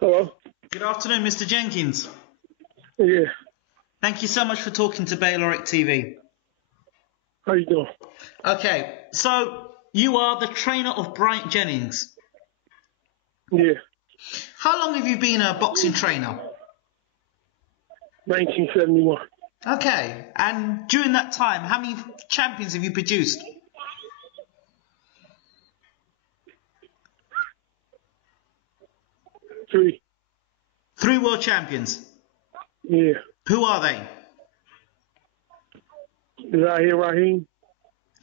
Hello? Good afternoon, Mr. Jenkins. Yeah. Thank you so much for talking to Bayloric TV. How you doing? Okay, so you are the trainer of Bryant Jennings. Yeah. How long have you been a boxing trainer? 1971. Okay, and during that time, how many champions have you produced? 3. 3 world champions. Yeah. Who are they? Zahir Rahim,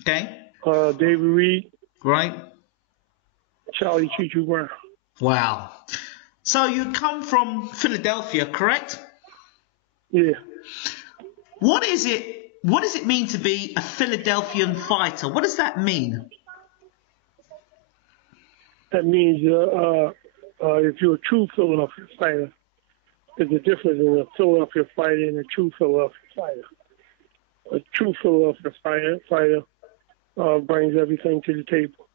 Okay. David Reed, Right. Charlie Choo Brown. Wow. So you come from Philadelphia, correct? Yeah. What does it mean to be a Philadelphian fighter? What does that mean? That means if you're a true Philadelphia fighter, there's a difference in a Philadelphia fighter and a true Philadelphia fighter. A true Philadelphia fighter brings everything to the table.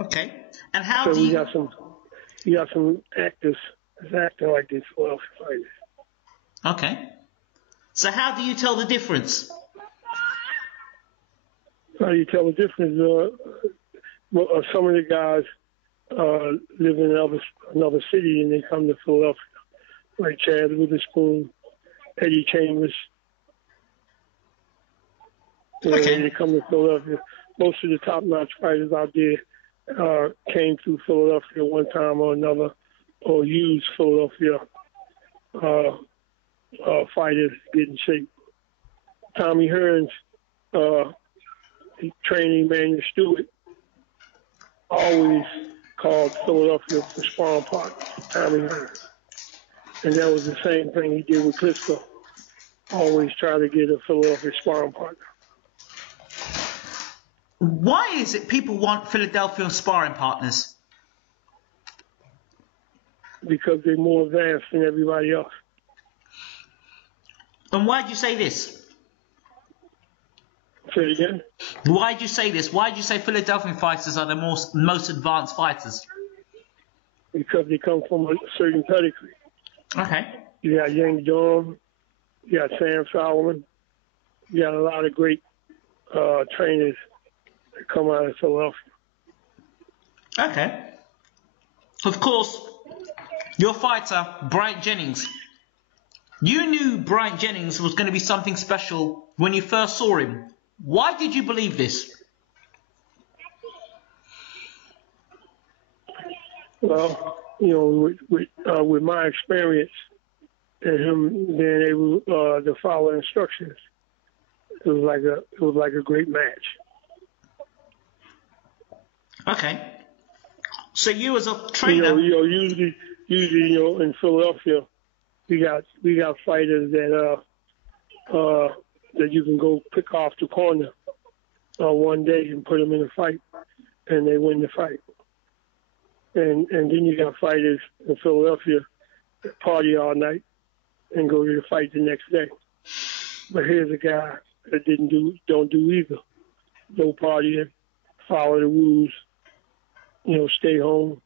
Okay. And how So do you got some actors that's acting like these Philadelphia fighters. Okay. So how do you tell the difference? How you tell the difference? Some of the guys live in another city and they come to Philadelphia, like Chad Witherspoon, Eddie Chambers. Okay. They come to Philadelphia. Most of the top-notch fighters out there came through Philadelphia one time or another, or used Philadelphia fighters to get in shape. Tommy Hearns, training Manuel Stewart, always called Philadelphia for sparring partner, Tommy Hearns. And that was the same thing he did with Klitschko. Always try to get a Philadelphia sparring partner. Why is it people want Philadelphia sparring partners? Because they're more advanced than everybody else. And why did you say this? Say it again? Why did you say this? Why did you say Philadelphia fighters are the most advanced fighters? Because they come from a certain pedigree. Okay. You got Young John, you got Sam Solomon, you got a lot of great trainers that come out of Philadelphia. Okay. Of course, your fighter, Bryant Jennings. You knew Bryant Jennings was going to be something special when you first saw him. Why did you believe this? Well, with my experience and him being able to follow instructions, it was like a great match. Okay. So you as a trainer, usually in Philadelphia, we got fighters that you can go pick off the corner one day and put them in a fight, and they win the fight. And then you got fighters in Philadelphia that party all night and go to the fight the next day. But here's a guy that don't do either. No partying, follow the rules, stay home,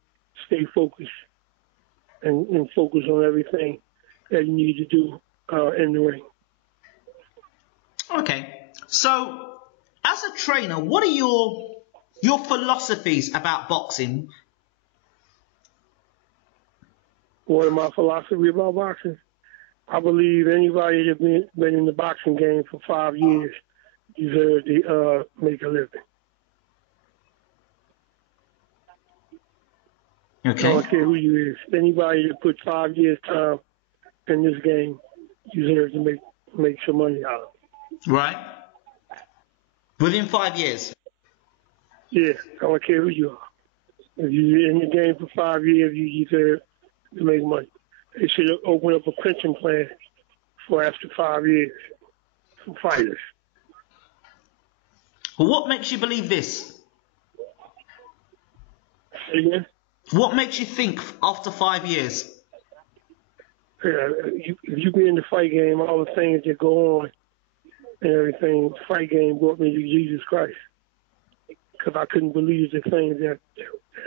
stay focused, and focus on everything that you need to do in the ring. Okay. So, as a trainer, what are your philosophies about boxing? What is my philosophy about boxing? I believe anybody that's been in the boxing game for 5 years deserves to make a living. Okay. I don't care who you is. Anybody that put 5 years time in this game deserves to make some money out of it. Right. Within 5 years. Yeah, I don't care who you are. If you're in the game for 5 years, you deserve to make money. They should open up a pension plan for after 5 years for fighters. Well, what makes you believe this? Say again? What makes you think after 5 years? If you be in the fight game, all the things that go on and everything, the fight game brought me to Jesus Christ. Because I couldn't believe the things that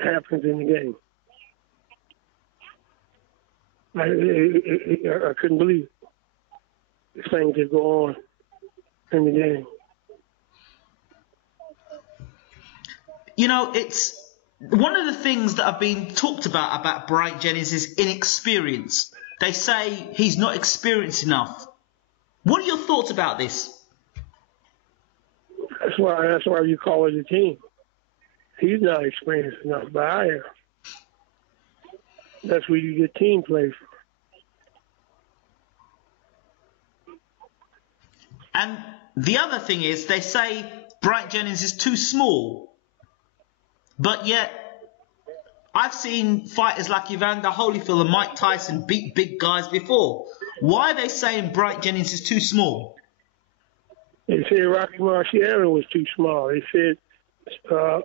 happens in the game. I couldn't believe it. The things that go on in the game. You know, it's one of the things that have been talked about Bryant Jennings is inexperience. They say he's not experienced enough. What are your thoughts about this? That's why you call it a team. He's not experienced enough, but I am. That's where you get team play from. And the other thing is, they say Bryant Jennings is too small. But yet, I've seen fighters like Evander Holyfield and Mike Tyson beat big guys before. Why are they saying Bryant Jennings is too small? They said Rocky Marciano was too small. They said Joe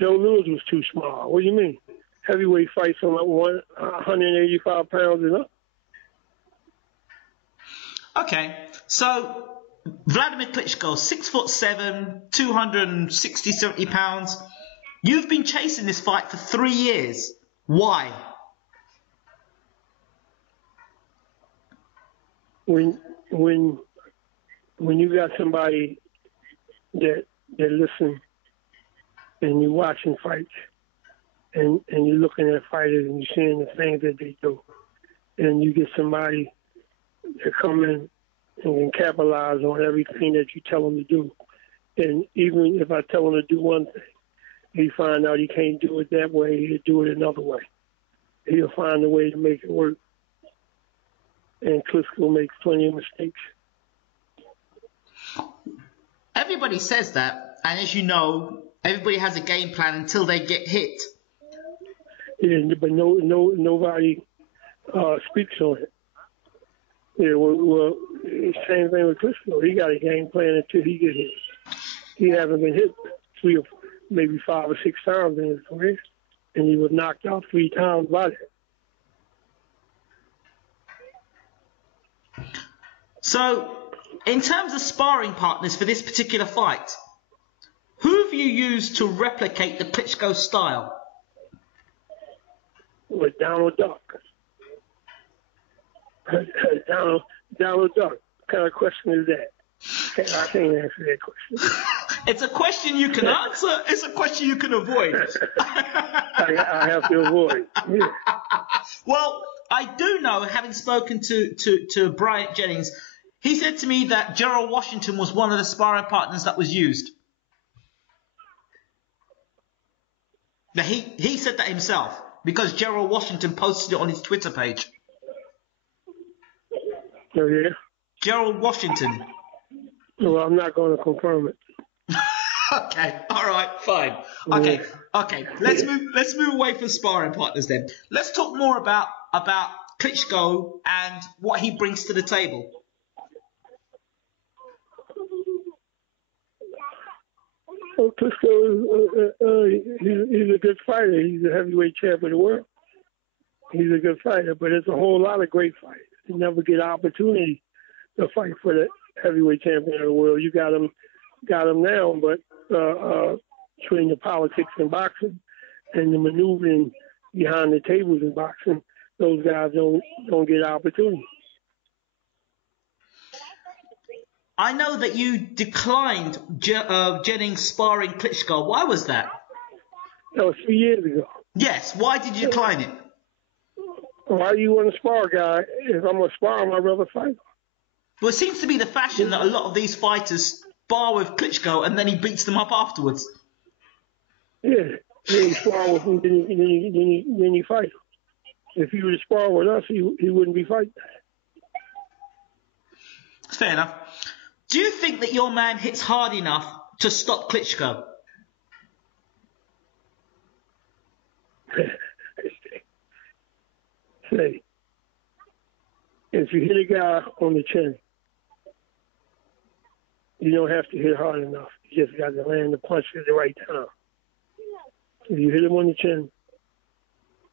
Louis was too small. What do you mean? Heavyweight fights from 185 pounds and up. Okay, so Wladimir Klitschko, 6'7", 260, 70 pounds. You've been chasing this fight for 3 years. Why? When you got somebody that listen and you're watching fights and you're looking at fighters and you're seeing the things that they do, and you get somebody that come in and can capitalize on everything that you tell them to do. And even if I tell him to do one thing, he find out he can't do it that way, he'll do it another way. He'll find a way to make it work. And Klitschko makes plenty of mistakes. Everybody says that, and as you know, everybody has a game plan until they get hit. Yeah, but nobody speaks on it. Yeah, well, same thing with Klitschko. He got a game plan until he gets hit. He hasn't been hit 3 or maybe 5 or 6 times in his career, and he was knocked out 3 times by that. So, in terms of sparring partners for this particular fight, who have you used to replicate the Klitschko style? With Donald Duck. Donald Duck. What kind of question is that? I can't answer that question. It's a question you can answer. It's a question you can avoid. I have to avoid. Yeah. Well, I do know, having spoken to Bryant Jennings, he said to me that Gerald Washington was one of the sparring partners that was used. Now, he said that himself because Gerald Washington posted it on his Twitter page. Oh, yeah? Gerald Washington. Well, I'm not going to confirm it. Okay, all right, fine. Okay, okay. Let's move away from sparring partners then. Let's talk more about Klitschko and what he brings to the table. Well, Klitschko, he's a good fighter. He's a heavyweight champ of the world. He's a good fighter, but there's a whole lot of great fighters. You never get an opportunity to fight for the heavyweight champion of the world. You got him now, but between the politics in boxing and the maneuvering behind the tables in boxing, those guys don't get opportunities. I know that you declined Jennings sparring Klitschko. Why was that? That was 3 years ago. Yes. Why did you decline it? Why do you want to spar a guy? If I'm going to spar him, I'd rather fight. Well, it seems to be the fashion that a lot of these fighters spar with Klitschko and then he beats them up afterwards. Yeah. Then you spar with him, then you fight him. If he were to spar with us, he wouldn't be fighting. Fair enough. Do you think that your man hits hard enough to stop Klitschko? Say, if you hit a guy on the chin, you don't have to hit hard enough. You just got to land the punch at the right time. If you hit him on the chin,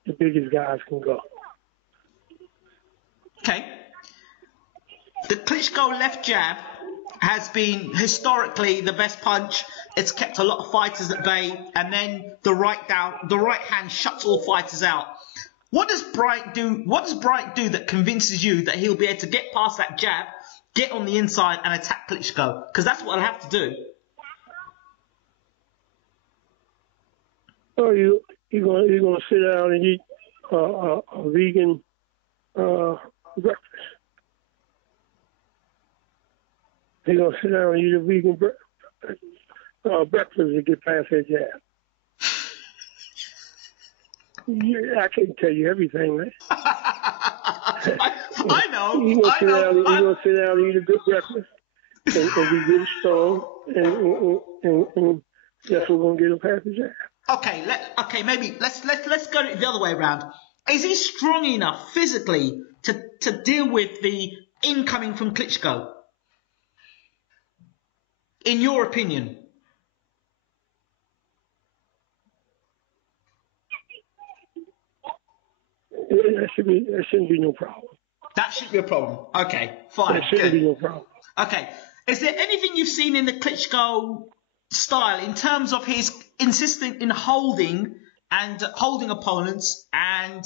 the biggest guys can go. Okay. The Klitschko left jab has been historically the best punch. It's kept a lot of fighters at bay, and then the right hand shuts all fighters out. What does Bryant do? What does Bryant do that convinces you that he'll be able to get past that jab, get on the inside, and attack Klitschko? Because that's what he'll have to do. Oh, you're gonna sit down and eat a vegan breakfast. You're gonna sit down and eat a vegan breakfast to get past that jab. Yeah, I can't tell you everything, man. I know. You're gonna sit down and eat a good breakfast and be good strong, and that's what's gonna get him past the jab. Okay, maybe let's go the other way around. Is he strong enough physically to deal with the incoming from Klitschko? In your opinion? That shouldn't be no problem. That shouldn't be a problem. Okay, fine. That shouldn't be no problem. Okay. Is there anything you've seen in the Klitschko style in terms of his insisting in holding opponents and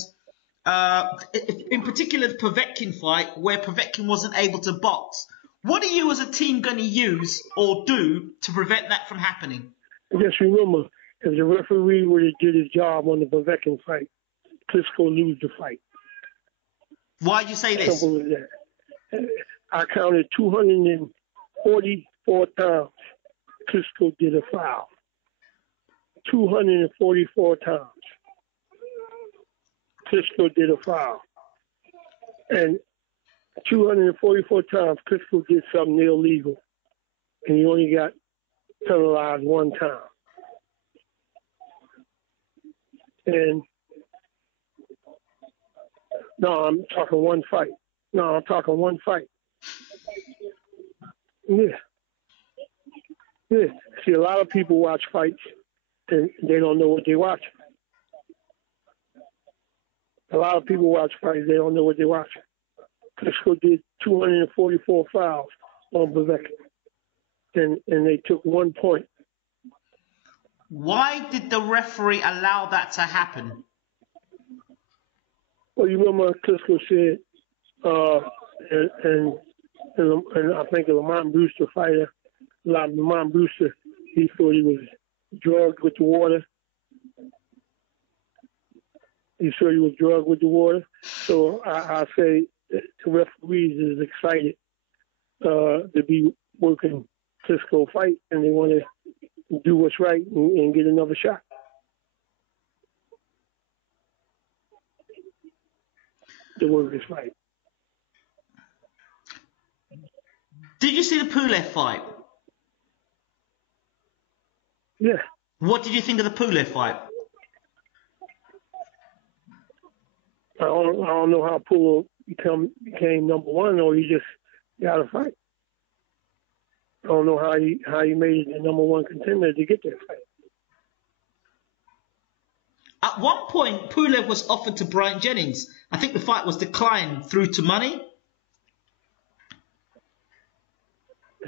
in particular the Povetkin fight where Povetkin wasn't able to box? What are you as a team going to use or do to prevent that from happening? Just remember, if the referee would have did his job on the Povetkin fight, Klitschko lose the fight. Why'd you say this? Simple as that. I counted 244 times Klitschko did a foul. 244 times Klitschko did a foul. And 244 times Klitschko did something illegal. And he only got penalized one time. And no, I'm talking one fight. Yeah. See, a lot of people watch fights and they don't know what they watch. A lot of people watch fights, they don't know what they watch. Klitschko did 244 fouls on Povetkin, and they took 1 point. Why did the referee allow that to happen? Well, you remember Klitschko said, and I think a Lamont Brewster fighter, Lamont Brewster, he thought he was drugged with the water. So I say the referees is excited to be working Klitschko fight, and they want to do what's right and get another shot. To work this fight. Did you see the Pulev fight? Yeah. What did you think of the Pulev fight? I don't know how Pulev became number one, or he just got a fight. I don't know how he made it the number one contender to get that fight. At one point, Pulev was offered to Bryant Jennings. I think the fight was declined through to money.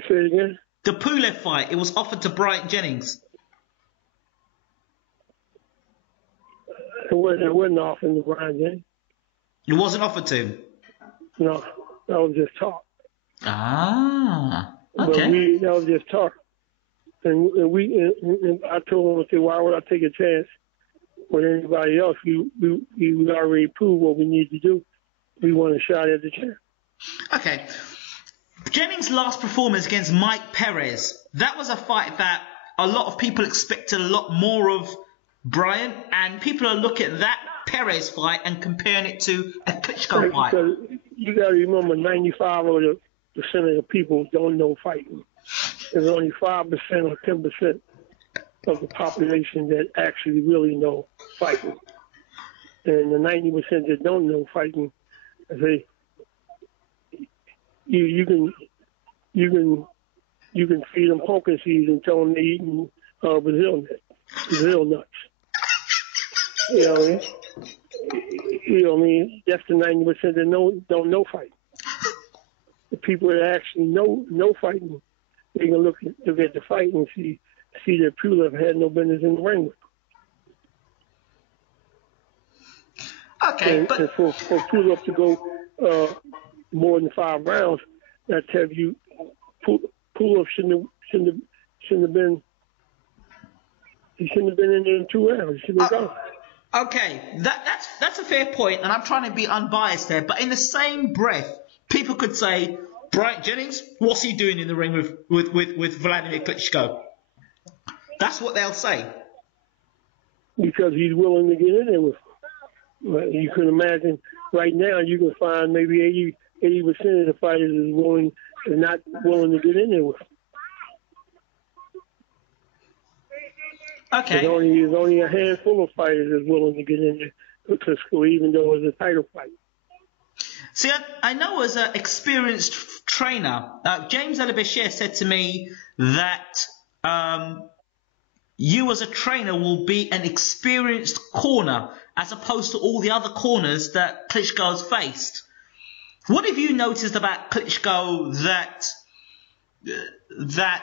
Say it again? The Pulev fight, it was offered to Bryant Jennings. It wasn't offered to Bryant Jennings. It wasn't offered to him? No, that was just talk. Ah, okay. That was just talk. And I told him, I said, why would I take a chance with anybody else? We already proved what we need to do. We want a shot at the chance. Okay. Jennings' last performance against Mike Perez, that was a fight that a lot of people expected a lot more of Bryant, and people are looking at that Perez fight and comparing it to a Klitschko fight. Because you got to remember, 95% of the people don't know fighting. There's only 5% or 10% of the population that actually really know fighting. And the 90% that don't know fighting, I say, you can feed them pumpkin seeds and tell them they're eating Brazil nuts. You know what I mean? You know what I mean? That's the 90% that don't know fighting. The people that actually know fighting, they can look at the fight and see that Pulev had no business in the ring with. Okay, And but for Pull-Up to go more than 5 rounds, that tells you Pull-Up shouldn't have been. He shouldn't have been in there in 2 rounds. He should have gone. okay, that's a fair point, and I'm trying to be unbiased there. But in the same breath, people could say, Bryant Jennings, what's he doing in the ring with Wladimir Klitschko? That's what they'll say. Because he's willing to get in there with him. You can imagine right now you can find maybe 80% of the fighters is not willing to get in there with him. Okay. There's only a handful of fighters that's willing to get in there with Klitschko, even though it's a title fight. See, I know as an experienced trainer, James Alabashir said to me that you as a trainer will be an experienced corner as opposed to all the other corners that Klitschko has faced. What have you noticed about Klitschko that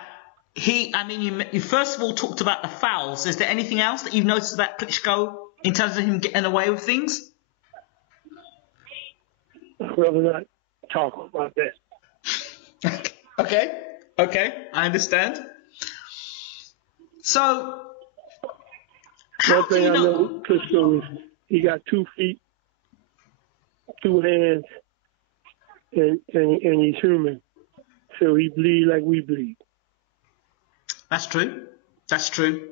he, I mean, you first of all talked about the fouls. Is there anything else that you've noticed about Klitschko in terms of him getting away with things? I'd rather not talk about that. Okay, I understand. So, One thing I know Klitschko is he got 2 feet, 2 hands, and he's human. So he bleed like we bleed. That's true. That's true.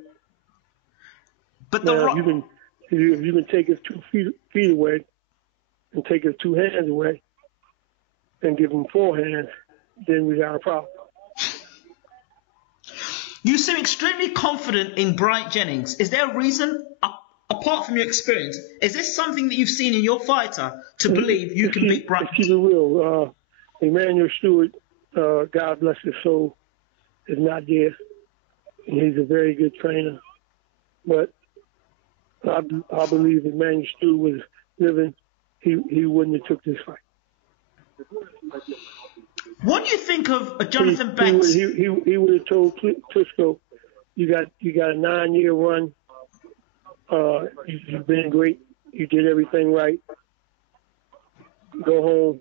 But now, if you can take his 2 feet away and take his 2 hands away and give him 4 hands, then we got a problem. You seem extremely confident in Bryant Jennings. Is there a reason, apart from your experience, is this something that you've seen in your fighter to believe you can beat Bryant? To keep it real, Emmanuel Stewart, God bless his soul, is not there. He's a very good trainer. But I believe if Emmanuel Stewart was living, he wouldn't have took this fight. What do you think of Jonathan Banks? He would have told Klitschko, you got a 9-year run. You've been great. You did everything right. Go home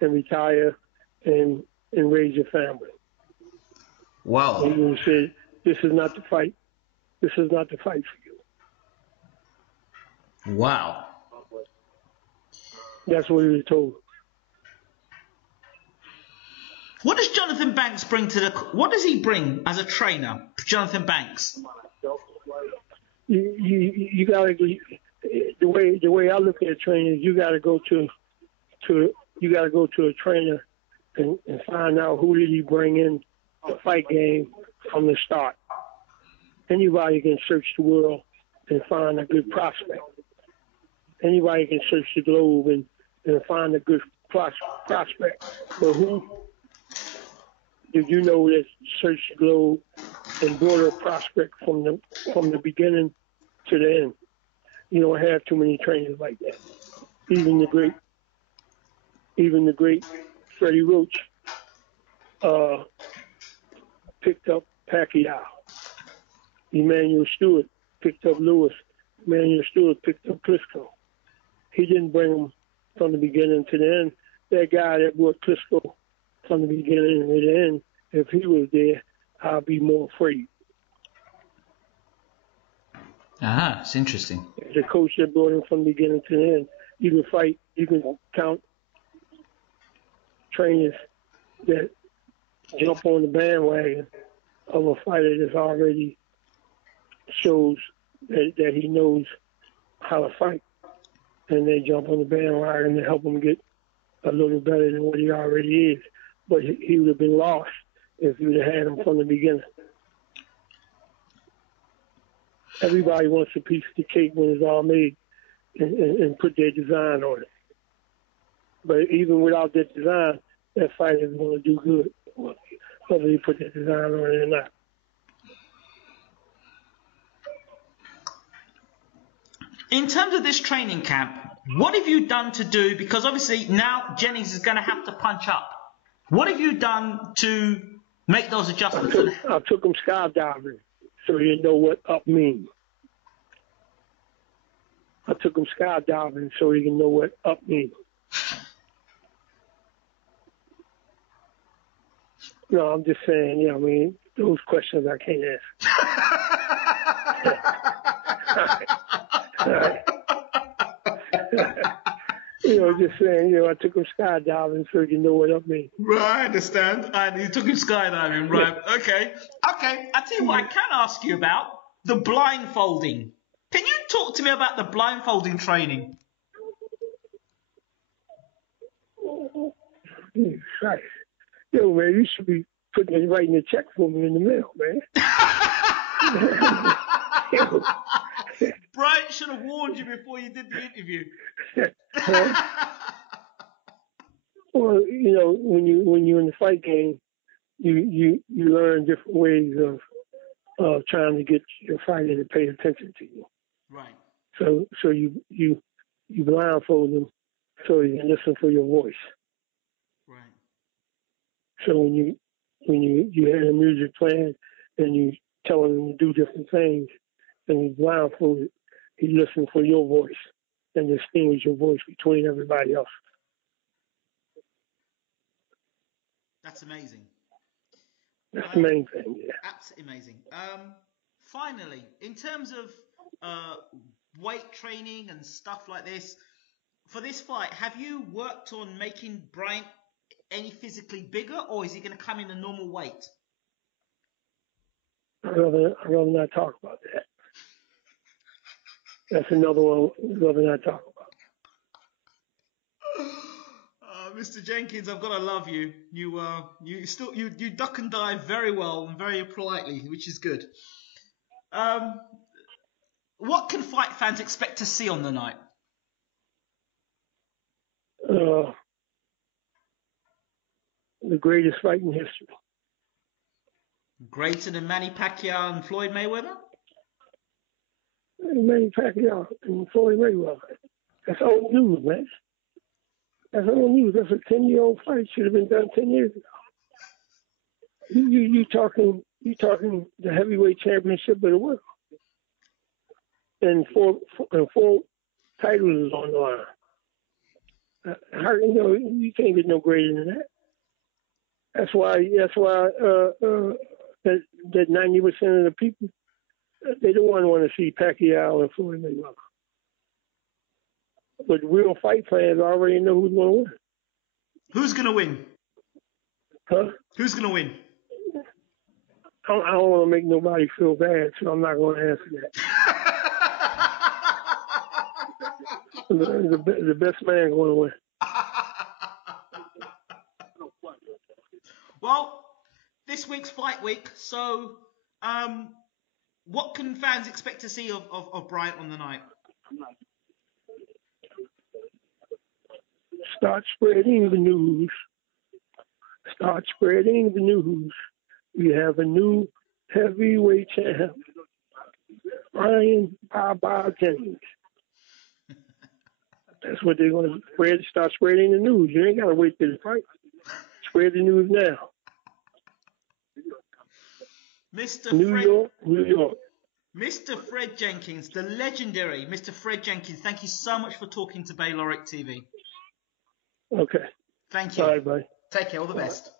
and retire and raise your family. Wow. He would have said, this is not the fight. This is not the fight for you. Wow. That's what he was told. What does Jonathan Banks bring to what does he bring as a trainer, Jonathan Banks? You gotta, the way I look at training, you gotta go to a trainer and find out who did he bring in the fight game from the start. Anybody can search the world and find a good prospect. Anybody can search the globe and find a good prospect. But who did you know that searched the globe and brought a prospect from the beginning to the end? You don't have too many trainers like that. Even the great Freddie Roach picked up Pacquiao. Emmanuel Stewart picked up Lewis. Emmanuel Stewart picked up Klitschko. He didn't bring them from the beginning to the end. That guy that brought Klitschko from the beginning to the end, if he was there, I'd be more afraid. It's interesting. The coach that brought him from the beginning to the end, you can count trainers that jump on the bandwagon of a fighter that's already shows that he knows how to fight. And they jump on the bandwagon to help him get a little better than what he already is. But he would have been lost if you would have had him from the beginning. Everybody wants a piece of the cake when it's all made and put their design on it. But even without that design, that fighter is going to do good, whether you put that design on it or not. In terms of this training camp, what have you done to do, because obviously now Jennings is going to have to punch up. What have you done to make those adjustments? I took him skydiving so you know what up means. I took him skydiving so he can know what up means. No, I'm just saying, I mean, those questions I can't answer. All right. Just saying, I took him skydiving so he can know what up means. Right, I understand. And you took him skydiving, right? Okay. I tell you what I can ask you about, the blindfolding. Can you talk to me about the blindfolding training? Christ. Yo, man, you should be writing a check for me in the mail, man. Bryant should have warned you before you did the interview. Well, when you're in the fight game, you learn different ways of trying to get your fighter to pay attention to you. Right. So you blindfold them so you can listen for your voice. Right. So when you hear the music playing and you tell him to do different things, and you blindfold, he listens for your voice and distinguish your voice between everybody else. That's amazing. That's the main thing, yeah. Absolutely amazing. Finally, in terms of weight training and stuff like this, for this fight, have you worked on making Bryant any physically bigger, or is he going to come in a normal weight? I'd rather not talk about that. That's another one I'd rather not talk about. Mr. Jenkins, I've got to love you. You duck and dive very well and very politely, which is good. What can fight fans expect to see on the night? The greatest fight in history. Greater than Manny Pacquiao and Floyd Mayweather? Manny Pacquiao and Floyd Mayweather. That's old news, man. That's old news. That's a 10-year-old fight. Should have been done 10 years ago. You talking the heavyweight championship of the world, and four titles on the line. How you can't get no greater than that. That's why that 90% of the people, they don't want to see Pacquiao and Floyd Mayweather. But real fight fans already know who's going to win. Who's going to win? Huh? Who's going to win? I don't want to make nobody feel bad, so I'm not going to answer that. the best man going to win. Well, this week's fight week, so what can fans expect to see of Bryant on the night? Start spreading the news. Start spreading the news. We have a new heavyweight champ, Bryant Jennings. That's what they're going to start spreading the news. You ain't got to wait till the fight. Spread the news now. New York. Mr. Fred Jenkins, the legendary Mr. Fred Jenkins, thank you so much for talking to Bayloric TV. Okay. Thank you. Bye, bye. Take care. All the best.